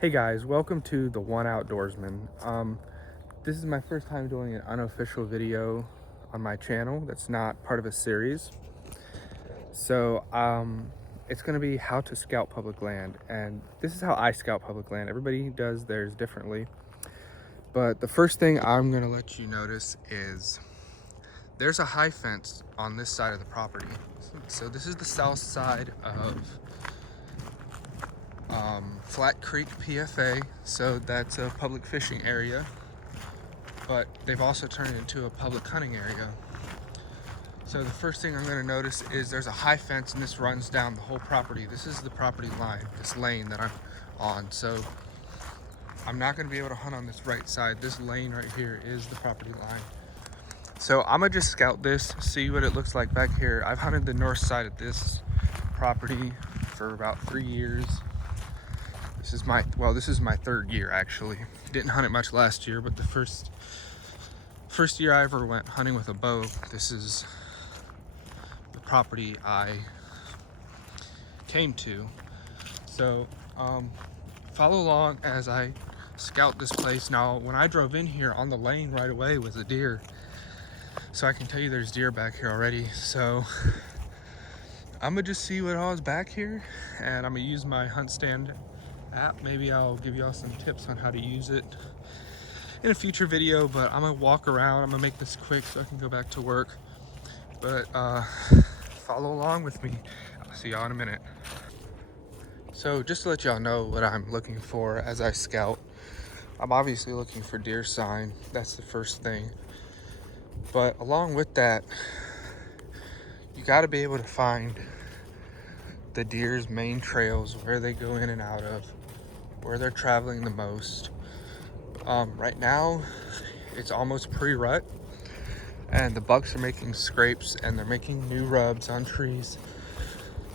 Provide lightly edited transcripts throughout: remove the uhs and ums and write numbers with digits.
Hey guys, welcome to the One Outdoorsman. This is my first time doing an unofficial video on my channel that's not part of a series. So it's going to be how to scout public land, and this is how I scout public land. Everybody does theirs differently. But the first thing I'm going to let you notice is there's a high fence on this side of the property. So this is the south side of Flat Creek PFA, so that's a public fishing area, but they've also turned it into a public hunting area. So the first thing I'm going to notice is there's a high fence, and this runs down the whole property. This is the property line, this lane that I'm on. So I'm not going to be able to hunt on this right side. This lane right here is the property line. So I'm going to just scout this, see what it looks like back here. I've hunted the north side of this property for about 3 years. This is my third year actually. Didn't hunt it much last year, but the first year I ever went hunting with a bow, this is the property I came to. So follow along as I scout this place. Now, when I drove in here, on the lane right away was a deer. So I can tell you there's deer back here already. So I'm gonna just see what all is back here, and I'm gonna use my HuntStand app. Maybe I'll give y'all some tips on how to use it in a future video, but I'm gonna walk around. I'm gonna make this quick so I can go back to work. But follow along with me. I'll see y'all in a minute. So just to let y'all know what I'm looking for as I scout, I'm obviously looking for deer sign. That's the first thing. But along with that, you got to be able to find the deer's main trails, where they go in and out of, where they're traveling the most. Right now, it's almost pre-rut, and the bucks are making scrapes and they're making new rubs on trees.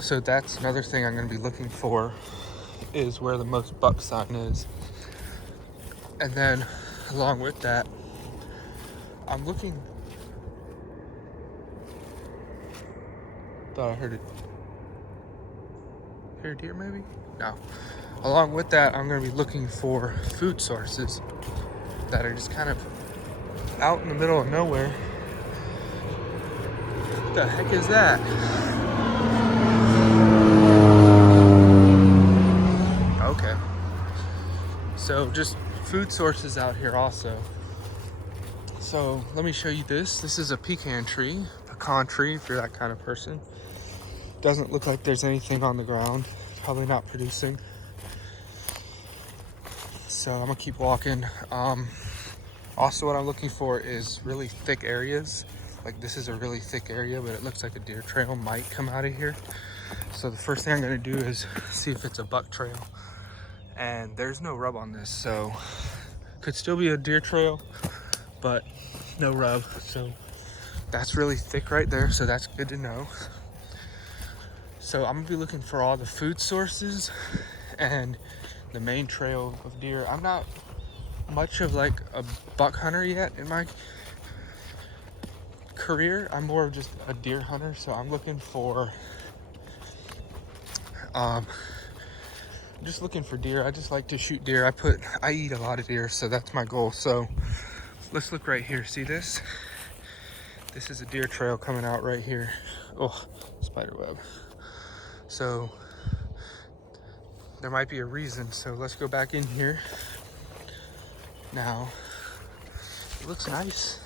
So that's another thing I'm going to be looking for, is where the most buck sign is. And then along with that, I'm looking. Thought I heard a deer maybe? No. Along with that, I'm going to be looking for food sources that are just kind of out in the middle of nowhere. What the heck is that? Okay. So just food sources out here also. So let me show you this. This is a pecan tree, pecan tree if you're that kind of person. Doesn't look like there's anything on the ground. Probably not producing. So I'm gonna keep walking. Also what I'm looking for is really thick areas. Like this is a really thick area, but it looks like a deer trail might come out of here. So the first thing I'm gonna do is see if it's a buck trail. And there's no rub on this, so could still be a deer trail, but no rub. So that's really thick right there, so that's good to know. So I'm gonna be looking for all the food sources and the main trail of deer. I'm not much of like a buck hunter yet in my career. I'm more of just a deer hunter, so I'm looking for just looking for deer. I just like to shoot deer. I eat a lot of deer, so that's my goal. So let's look right here. See this? This is a deer trail coming out right here. Oh, spider web. So there might be a reason. So let's go back in here. Now, it looks nice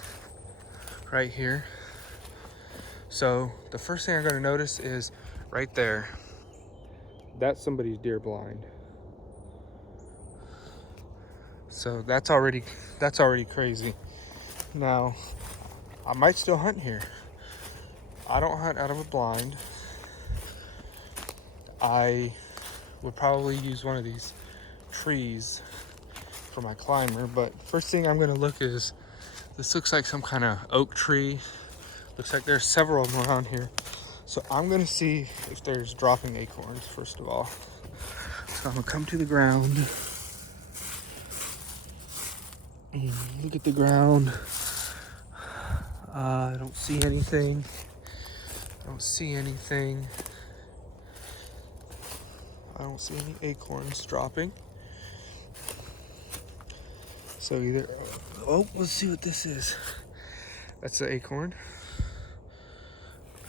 right here. So the first thing I'm going to notice is right there. That's somebody's deer blind. So that's already crazy. Now, I might still hunt here. I don't hunt out of a blind. I would probably use one of these trees for my climber, but first thing I'm gonna look is, this looks like some kind of oak tree. Looks like there's several of them around here. So I'm gonna see if there's dropping acorns first of all. So I'm gonna come to the ground. Look at the ground. I don't see anything. I don't see any acorns dropping. So either, oh, let's see what this is. That's the acorn.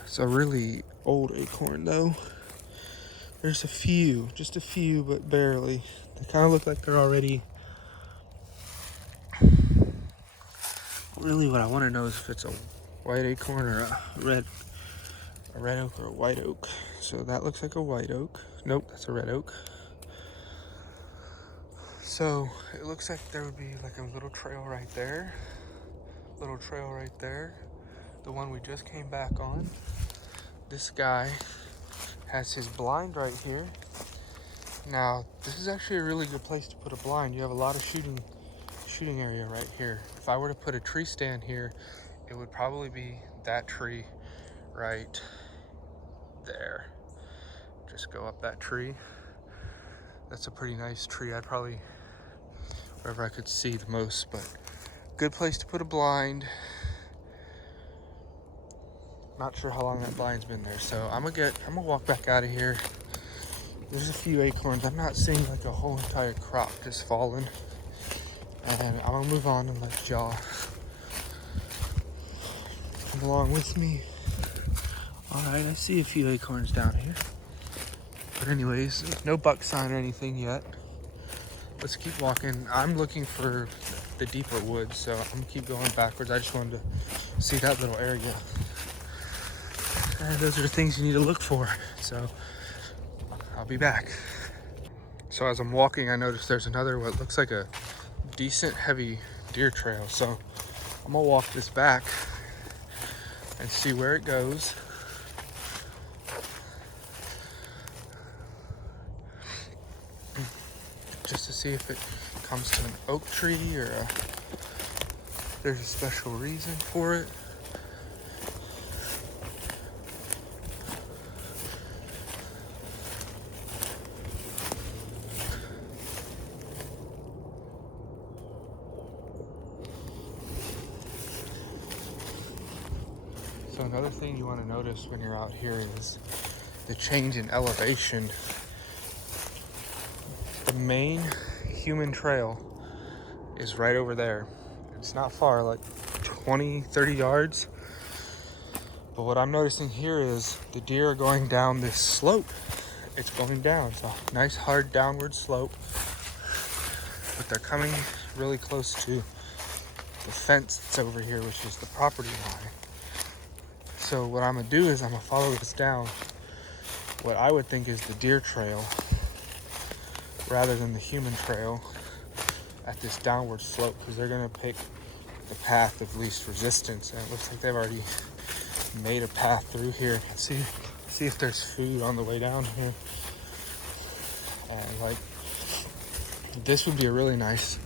It's a really old acorn though. There's a few, just a few, but barely. They kind of look like they're already. Really what I want to know is if it's a white acorn or a red oak or a white oak. So that looks like a white oak. Nope, that's a red oak. So it looks like there would be like a little trail right there. Little trail right there. The one we just came back on. This guy has his blind right here. Now, this is actually a really good place to put a blind. You have a lot of shooting area right here. If I were to put a tree stand here, it would probably be that tree right there. Just go up that tree. That's a pretty nice tree. I'd probably, wherever I could see the most, but good place to put a blind. Not sure how long that blind's been there, so I'm gonna walk back out of here. There's a few acorns. I'm not seeing like a whole entire crop just falling. And I'm gonna move on and let y'all come along with me. All right, I see a few acorns down here. But anyways, no buck sign or anything yet. Let's keep walking. I'm looking for the deeper woods, so I'm gonna keep going backwards. I just wanted to see that little area. And those are the things you need to look for. So I'll be back. So as I'm walking, I noticed there's another, what looks like a decent heavy deer trail. So I'm gonna walk this back and see where it goes. Just to see if it comes to an oak tree or there's a special reason for it. So another thing you want to notice when you're out here is the change in elevation. The main human trail is right over there. It's not far, like 20, 30 yards. But what I'm noticing here is the deer are going down this slope. It's going down. It's a nice hard downward slope. But they're coming really close to the fence that's over here, which is the property line. So what I'm gonna do is I'm gonna follow this down what I would think is the deer trail rather than the human trail at this downward slope, because they're gonna pick the path of least resistance. And it looks like they've already made a path through here. See if there's food on the way down here. And like, this would be a really nice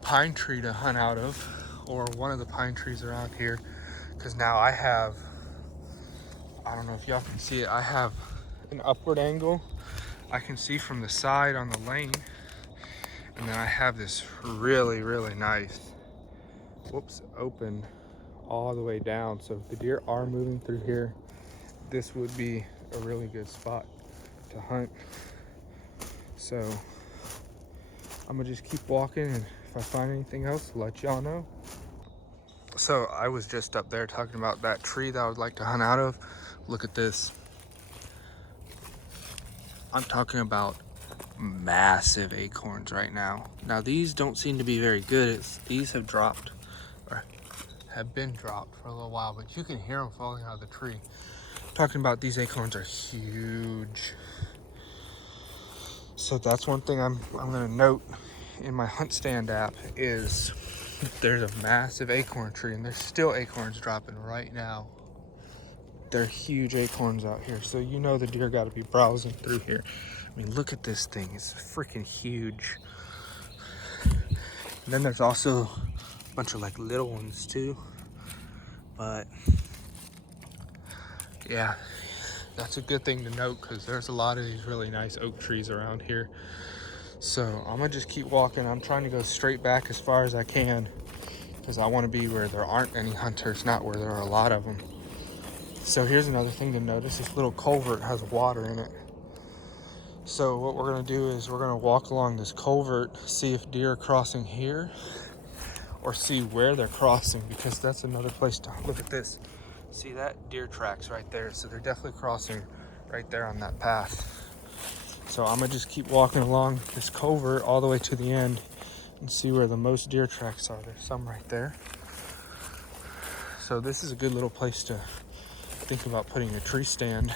pine tree to hunt out of, or one of the pine trees around here, because now I don't know if y'all can see it, I have an upward angle. I can see from the side on the lane, and then I have this really, really nice, open all the way down. So if the deer are moving through here, this would be a really good spot to hunt. So I'm gonna just keep walking, and if I find anything else, I'll let y'all know. So I was just up there talking about that tree that I would like to hunt out of. Look at this. I'm talking about massive acorns right now. Now these don't seem to be very good. These have dropped, or have been dropped for a little while, but you can hear them falling out of the tree. I'm talking about these acorns are huge. So that's one thing I'm gonna note in my Hunt Stand app is there's a massive acorn tree, and there's still acorns dropping right now. They're huge acorns out here, so you know the deer got to be browsing through here. I mean, look at this thing. It's freaking huge. And then there's also a bunch of like little ones too. But yeah, that's a good thing to note, because there's a lot of these really nice oak trees around here. So I'm gonna just keep walking. I'm trying to go straight back as far as I can, because I want to be where there aren't any hunters, not where there are a lot of them. So here's another thing to notice. This little culvert has water in it. So what we're gonna do is we're gonna walk along this culvert, see if deer are crossing here, or see where they're crossing, because that's another place to look at this. See that? Deer tracks right there. So they're definitely crossing right there on that path. So I'm gonna just keep walking along this covert all the way to the end and see where the most deer tracks are. There's some right there. So this is a good little place to think about putting a tree stand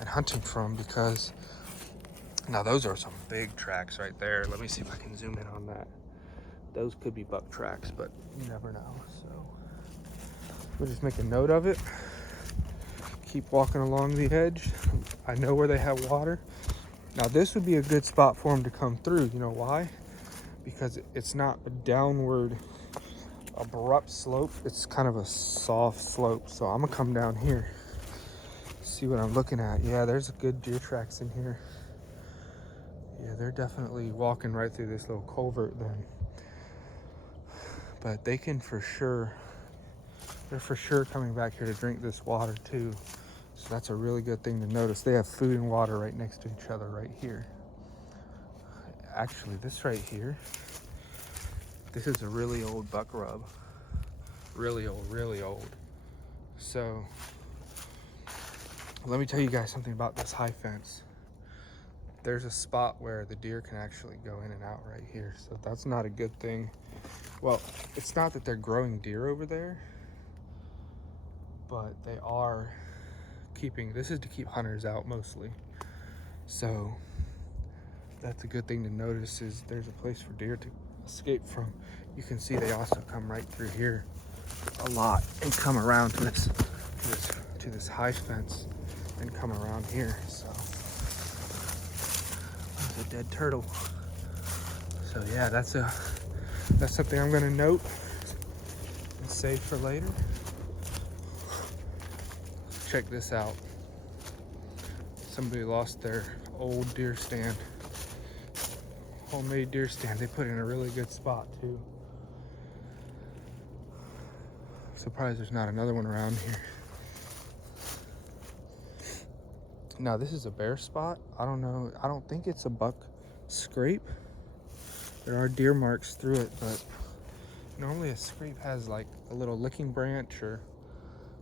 and hunting from, because now those are some big tracks right there. Let me see if I can zoom in on that. Those could be buck tracks, but you never know. So we'll just make a note of it. Keep walking along the edge. I know where they have water. Now this would be a good spot for them to come through. You know why? Because it's not a downward abrupt slope. It's kind of a soft slope. So I'm gonna come down here, see what I'm looking at. Yeah, there's a good deer tracks in here. Yeah, they're definitely walking right through this little culvert then. But they can for sure, they're for sure coming back here to drink this water too. So that's a really good thing to notice. They have food and water right next to each other right here. Actually, this right here, this is a really old buck rub. Really old, really old. So let me tell you guys something about this high fence. There's a spot where the deer can actually go in and out right here. So that's not a good thing. Well, it's not that they're growing deer over there, but they are keeping, this is to keep hunters out mostly. So that's a good thing to notice, is there's a place for deer to escape from. You can see they also come right through here a lot and come around to this high fence and come around here. So there's a dead turtle. So yeah, that's something I'm gonna note and save for later. Check this out. Somebody lost their old deer stand. Homemade deer stand. They put in a really good spot too. Surprised there's not another one around here. Now this is a bear spot. I don't know. I don't think it's a buck scrape. There are deer marks through it, but normally a scrape has like a little licking branch or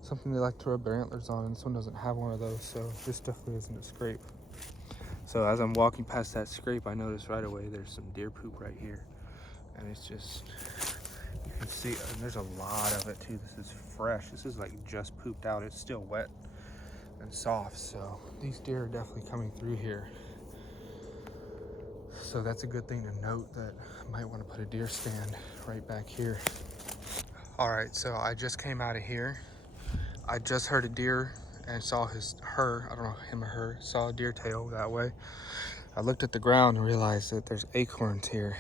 something they like to rub their antlers on, and this one doesn't have one of those, so this definitely isn't a scrape. So as I'm walking past that scrape, I notice right away there's some deer poop right here, and it's just, you can see, and there's a lot of it too. This is fresh. This is like just pooped out. It's still wet and soft, so these deer are definitely coming through here. So that's a good thing to note, that I might want to put a deer stand right back here. All right, so I just came out of here. I just heard a deer and saw I don't know, him or her, saw a deer tail that way. I looked at the ground and realized that there's acorns here.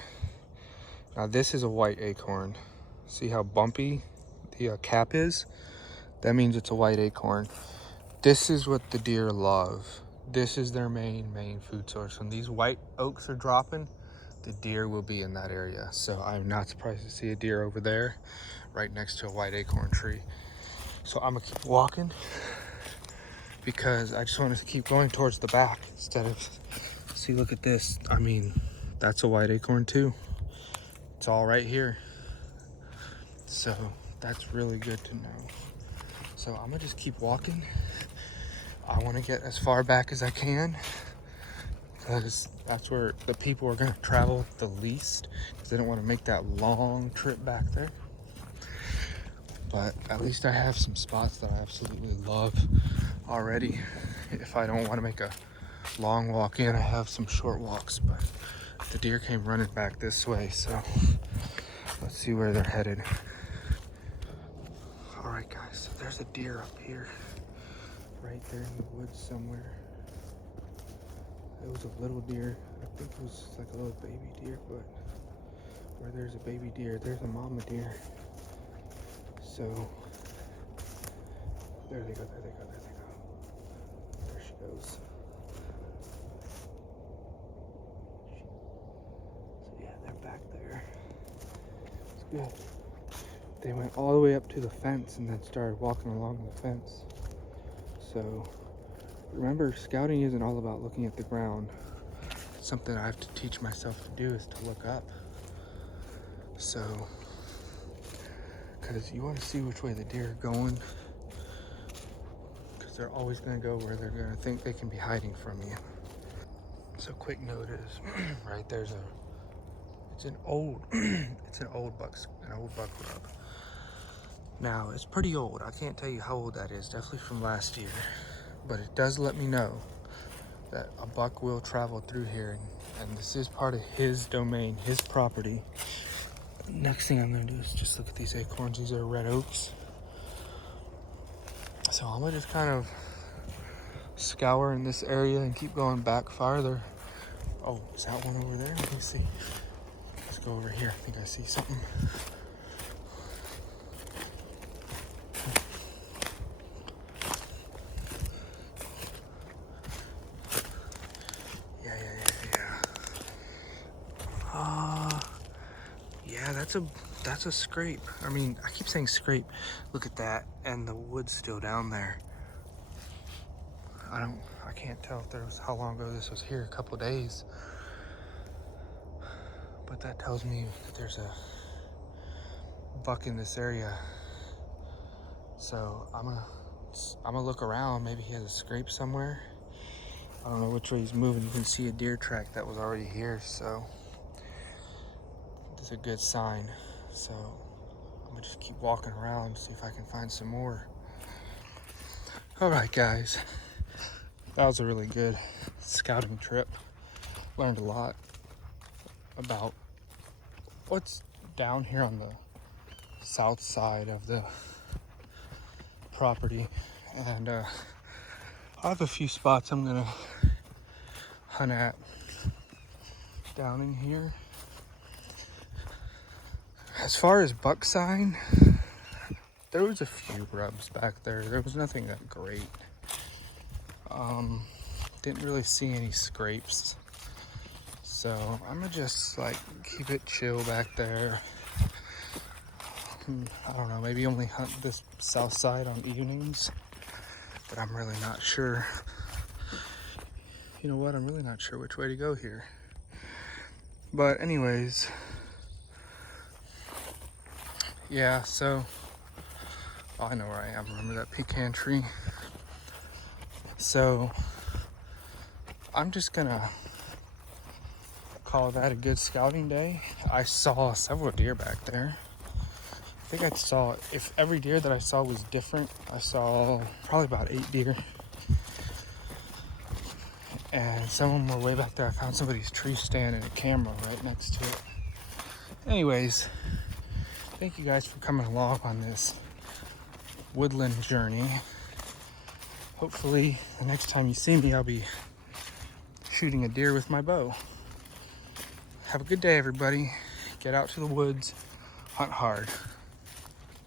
Now this is a white acorn. See how bumpy the cap is? That means it's a white acorn. This is what the deer love. This is their main food source. When these white oaks are dropping, the deer will be in that area. So I'm not surprised to see a deer over there right next to a white acorn tree. So I'm gonna keep walking because I just wanted to keep going towards the back instead of, see, look at this. I mean, that's a white acorn too. It's all right here. So that's really good to know. So I'm gonna just keep walking. I wanna get as far back as I can, because that's where the people are gonna travel the least, because they don't wanna make that long trip back there. But at least I have some spots that I absolutely love already. If I don't want to make a long walk in, I have some short walks, but the deer came running back this way, so let's see where they're headed. All right, guys, so there's a deer up here, right there in the woods somewhere. It was a little deer. I think it was like a little baby deer, but where there's a baby deer, there's a mama deer. So there they go, there they go, there they go. There she goes. So yeah, they're back there. It's good. They went all the way up to the fence and then started walking along the fence. So remember, scouting isn't all about looking at the ground. It's something I have to teach myself to do, is to look up. So because you want to see which way the deer are going, because they're always going to go where they're going to think they can be hiding from you. So quick note is right there's it's an old buck rub. Now it's pretty old. I can't tell you how old that is, definitely from last year, but it does let me know that a buck will travel through here, and this is part of his domain, his property. Next thing I'm gonna do is just look at these acorns. These are red oaks. So I'm gonna just kind of scour in this area and keep going back farther. Oh, is that one over there? Let me see. Let's go over here. I think I see something. Yeah, that's a scrape. I mean, I keep saying scrape. Look at that, and the wood's still down there. I can't tell if there was how long ago this was here, a couple of days. But that tells me that there's a buck in this area. So I'm gonna look around. Maybe he has a scrape somewhere. I don't know which way he's moving. You can see a deer track that was already here, so it's a good sign. So I'm gonna just keep walking around, see if I can find some more. All right, guys, that was a really good scouting trip. Learned a lot about what's down here on the south side of the property, and I have a few spots I'm gonna hunt at down in here. As far as buck sign, there was a few rubs back there. There was nothing that great. Didn't really see any scrapes. So I'm gonna just like keep it chill back there. I don't know, maybe only hunt this south side on evenings, but I'm really not sure. You know what? I'm really not sure which way to go here. But anyways, yeah, so I know where I am. Remember that pecan tree? So I'm just gonna call that a good scouting day. I saw several deer back there. I think I saw, if every deer that I saw was different, I saw probably about 8 deer. And some of them were way back there. I found somebody's tree stand and a camera right next to it. Anyways, thank you guys for coming along on this woodland journey. Hopefully the next time you see me, I'll be shooting a deer with my bow. Have a good day, everybody. Get out to the woods, hunt hard.